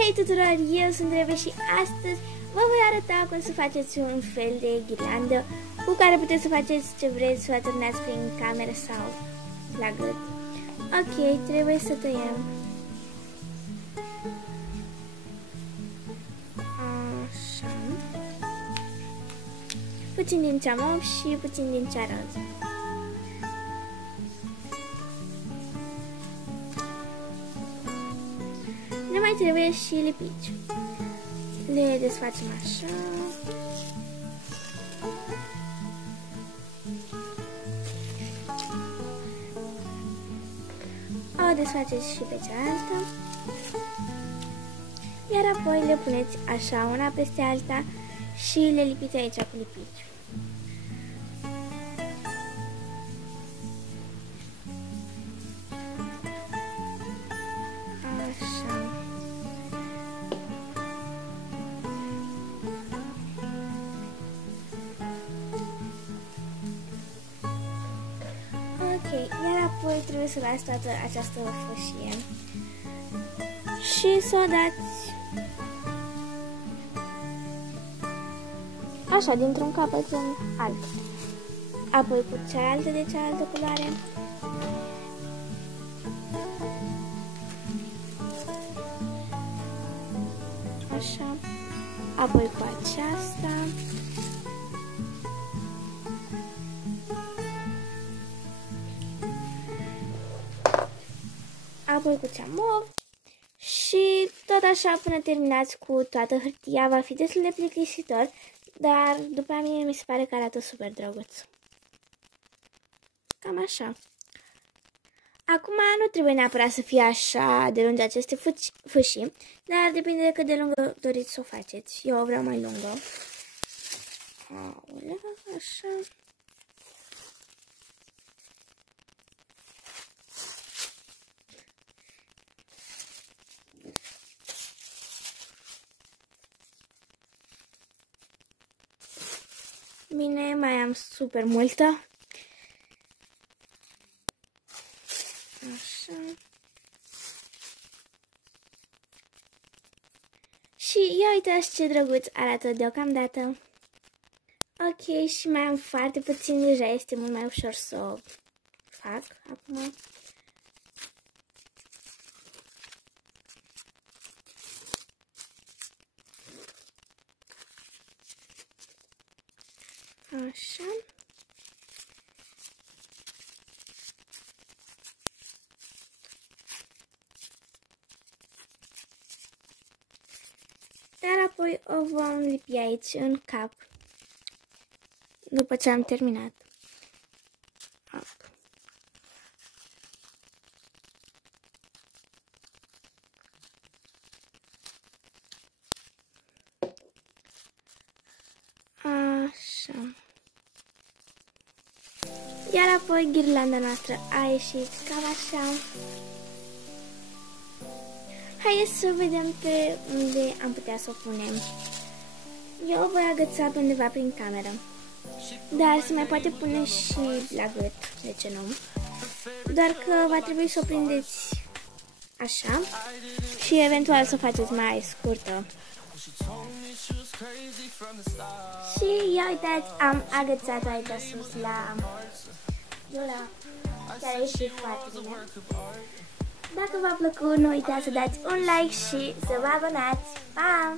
Hei tuturor, eu sunt Rebe și astăzi vă voi arăta cum să faceți un fel de ghirlandă cu care puteți să faceți ce vreți, să o aturnați prin cameră sau la gât. Ok, trebuie să tăiem. Așa. Puțin din cea mov și puțin din cea roz. Ne mai trebuie și lipici. Le desfacem așa. O desfaceți și pe cealaltă. Iar apoi le puneți așa una peste alta și le lipiți aici cu lipici. Ok, iar apoi trebuie să luați toată această fășie și să o dați așa, dintr-un capăt în altul. Apoi cu cealaltă de cealaltă culoare. Așa. Apoi cu aceasta. Apoi cu cea mov și tot așa până terminați cu toată hârtia. Va fi destul de plictisitor, dar după mine mi se pare că arată super drăguț. Cam așa. Acum nu trebuie neapărat să fie așa de lungi aceste fâșii, dar depinde de cât de lungă doriți să o faceți. Eu o vreau mai lungă. Aolea, așa. Bine, mai am super multă. Așa. Și ia uitați ce drăguț arată deocamdată. Ok, și mai am foarte puțin, deja este mult mai ușor să o fac acum. Așa. Iar apoi o vom lipi aici în cap. După ce am terminat. Așa. Iar apoi ghirlanda noastră a ieșit cam așa. Haideți să vedem pe unde am putea să o punem. Eu o voi agăța pe undeva prin cameră. Dar se mai poate pune și la gât, de ce nu? Doar că va trebui să o prindeți așa și eventual să o faceți mai scurtă. Și ia uitați, am agățat-o aici sus la dula, care a ieșit foarte bine. Dacă v-a plăcut, nu uitați să dați un like și să vă abonați. Pa!